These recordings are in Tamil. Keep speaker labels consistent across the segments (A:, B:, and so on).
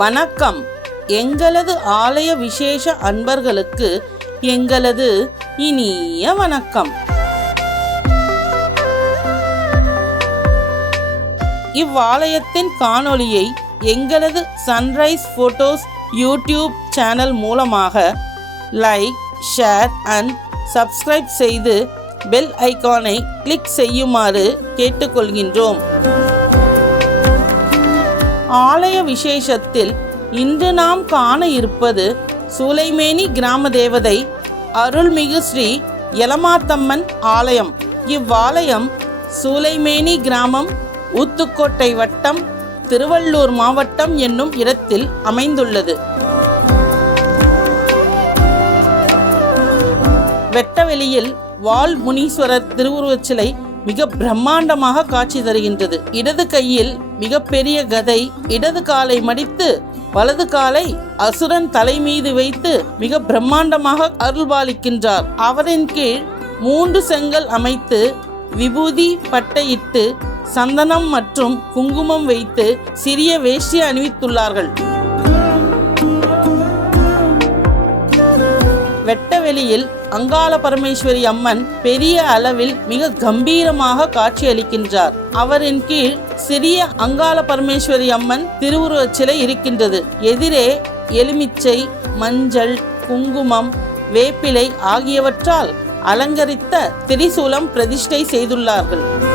A: வணக்கம். எங்களது ஆலய விசேஷ அன்பர்களுக்கு எங்களது இனிய வணக்கம். இவ்வாலயத்தின் காணொளியை எங்களது சன்ரைஸ் ஃபோட்டோஸ் யூடியூப் சேனல் மூலமாக லைக் ஷேர் அண்ட் சப்ஸ்கிரைப் செய்து பெல் ஐக்கானை கிளிக் செய்யுமாறு கேட்டுக்கொள்கின்றோம். ஆலய விசேஷத்தில் இன்று நாம் காண இருப்பது சூலைமேனி கிராம தேவதை அருள்மிகு ஸ்ரீ எலமாத்தம்மன் ஆலயம். இவ்வாலயம் சூலைமேனி கிராமம் ஊத்துக்கோட்டை வட்டம் திருவள்ளூர் மாவட்டம் என்னும் இடத்தில் அமைந்துள்ளது. வெட்டவெளியில் வால் முனீஸ்வரர் திருவுருவச் சிலை மிக பிரம்மாண்டமாக காட்சி தருகின்றது. இடது கையில் மிகப்பெரிய கதை இடது காலை மடித்து வலது காலை அசுரன் தலை மீது வைத்து மிக பிரம்மாண்டமாக அருள்பாலிக்கின்றார். அவரின் கீழ் மூன்று செங்கல் அமைத்து விபூதி பட்டையிட்டு சந்தனம் மற்றும் குங்குமம் வைத்து சிறிய வேஷ்டி அணிவித்துள்ளார்கள். வெட்டவெளியில் அங்காள பரமேஸ்வரி அம்மன் பெரிய அளவில் மிக கம்பீரமாக காட்சியளிக்கின்றார். அவரின் கீழ் சிறிய அங்காள பரமேஸ்வரி அம்மன் திருவுருவச் சிலை இருக்கின்றது. எதிரே எலுமிச்சை மஞ்சள் குங்குமம் வேப்பிலை ஆகியவற்றால் அலங்கரித்த திரிசூலம் பிரதிஷ்டை செய்துள்ளார்கள்.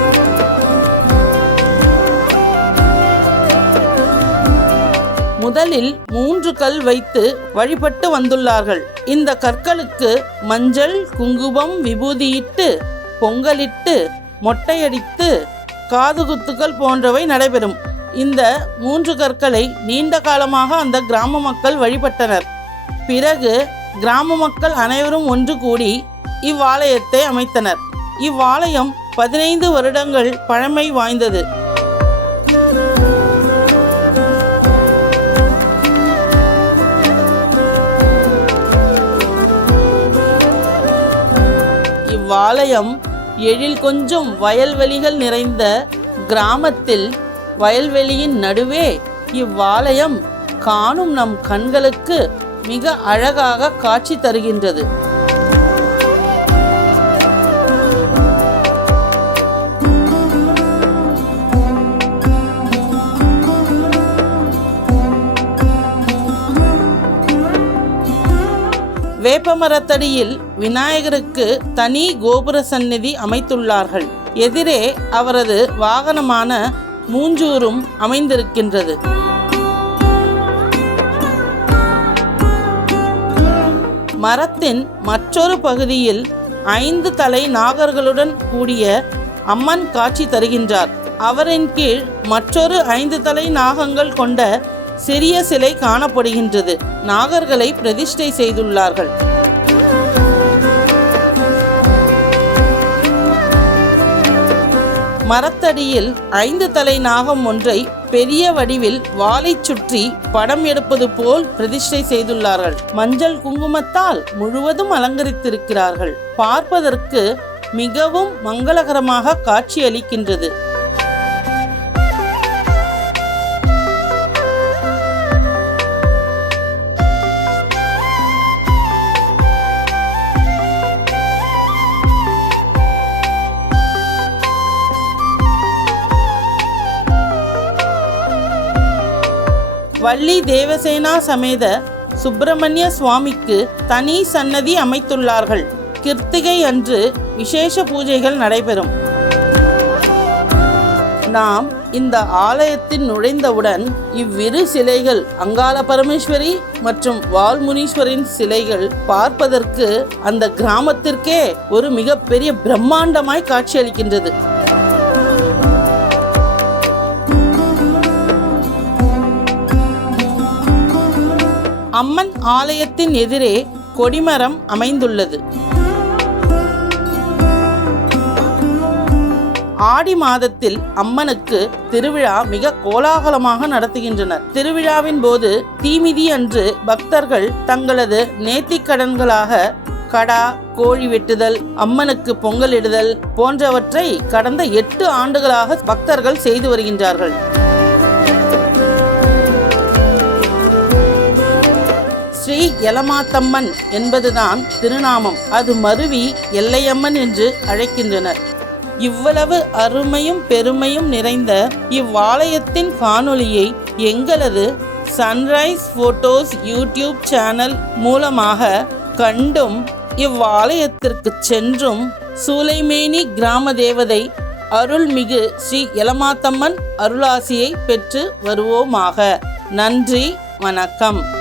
A: முதலில் மூன்று கல் வைத்து வழிபட்டு வந்துள்ளார்கள். இந்த கற்களுக்கு மஞ்சள் குங்குமம் விபூதியிட்டு பொங்கலிட்டு மொட்டையடித்து காதுகுத்துக்கள் போன்றவை நடைபெறும். இந்த மூன்று கற்களை நீண்ட காலமாக அந்த கிராம மக்கள் வழிபட்டனர். பிறகு கிராம மக்கள் அனைவரும் ஒன்று கூடி இவ்வாலயத்தை அமைத்தனர். இவ்வாலயம் பதினைந்து வருடங்கள் பழமை வாய்ந்தது. பாளையம் எழில் கொஞ்சம் வயல்வெளிகள் நிறைந்த கிராமத்தில் வயல்வெளியின் நடுவே இவ்வாலயம் காணும் நம் கண்களுக்கு மிக அழகாக காட்சி தருகின்றது. வேப்பமரத்தடியில் விநாயகருக்கு தனி கோபுர சந்நிதி அமைத்துள்ளார்கள். எதிரே அவரது வாகனமான மூஞ்சூரும் அமைந்திருக்கின்றது. மரத்தின் மற்றொரு பகுதியில் ஐந்து தலை நாகர்களுடன் கூடிய அம்மன் காட்சி தருகின்றார். அவரின் கீழ் மற்றொரு ஐந்து தலை நாகங்கள் கொண்ட சிறிய சிலை காணப்படுகின்றது. நாகர்களை பிரதிஷ்டை செய்துள்ளார்கள். மரத்தடியில் ஐந்து தலை நாகம் ஒன்றை பெரிய வடிவில் வாளை சுற்றி படம் எடுப்பது போல் பிரதிஷ்டை செய்துள்ளார்கள். மஞ்சள் குங்குமத்தால் முழுவதும் அலங்கரித்திருக்கிறார்கள். பார்ப்பதற்கு மிகவும் மங்களகரமாக காட்சியளிக்கின்றது. வள்ளி தேவசேனா சமேத சுப்பிரமணிய சுவாமிக்கு தனி சன்னதி அமைத்துள்ளார்கள். கிருத்திகை அன்று விசேஷ பூஜைகள் நடைபெறும். நாம் இந்த ஆலயத்தில் நுழைந்தவுடன் இவ்விரு சிலைகள் அங்காள பரமேஸ்வரி மற்றும் வால்முனீஸ்வரின் சிலைகள் பார்ப்பதற்கு அந்த கிராமத்திற்கே ஒரு மிகப்பெரிய பிரம்மாண்டமாய் காட்சியளிக்கின்றது. அம்மன் ஆலயத்தின் எதிரே கொடிமரம் அமைந்துள்ளது. ஆடி மாதத்தில் அம்மனுக்கு திருவிழா மிக கோலாகலமாக நடத்துகின்றனர். திருவிழாவின் போது தீமிதி அன்று பக்தர்கள் தங்களது நேர்த்திக்கடன்களாக கடா கோழி வெட்டுதல் அம்மனுக்கு பொங்கலிடுதல் போன்றவற்றை கடந்த எட்டு ஆண்டுகளாக பக்தர்கள் செய்து வருகின்றார்கள். எலமாத்தம்மன் என்பதுதான் திருநாமம். அது மருவி எல்லையம்மன் என்று அழைக்கின்றனர். இவ்வளவு அருமையும் பெருமையும் நிறைந்த இவ்வாலயத்தின் காணொளியை எங்களது சன்ரைஸ் ஃபோட்டோஸ் யூடியூப் சேனல் மூலமாக கண்டும் இவ்வாலயத்திற்கு சென்றும் சூலைமேனி கிராம தேவதை அருள்மிகு ஸ்ரீ எலமாத்தம்மன் அருளாசியை பெற்று வருவோமாக. நன்றி வணக்கம்.